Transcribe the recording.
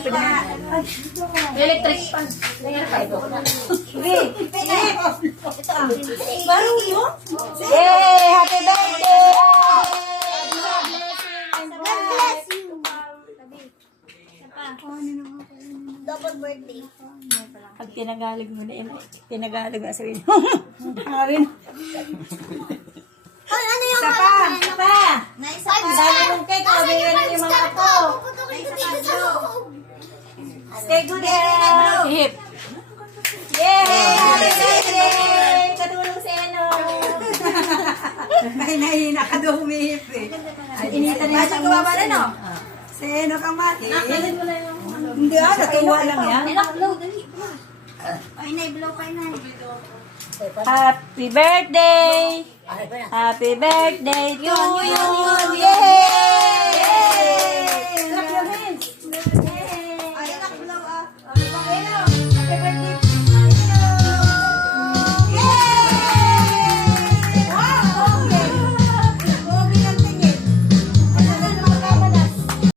Electric pan. Sige. Ito ang baro yun. Yay! Happy birthday! God bless you. Double birthday. Pag tinagalog mo na yun, tinagalog na sabihin. Harin. Ay, ano yung Isa pa! Isa pa! Naisa pa. Dahil kong cake, sabihin na yung mga po. Puputukin ko dito sa loob. Stay good, girl! Hip! Yay! Happy birthday! Katulong sa ano! Ay, nahihina ka daw humihip eh. Ay, initan niya sa kumaba na, no? Seno ka mati. Nakalit mo na yung Hindi ah, natuwa lang yan. Nilak-blow, dali. Ay, na-blow pa na. Happy birthday! Happy birthday to you! Yay!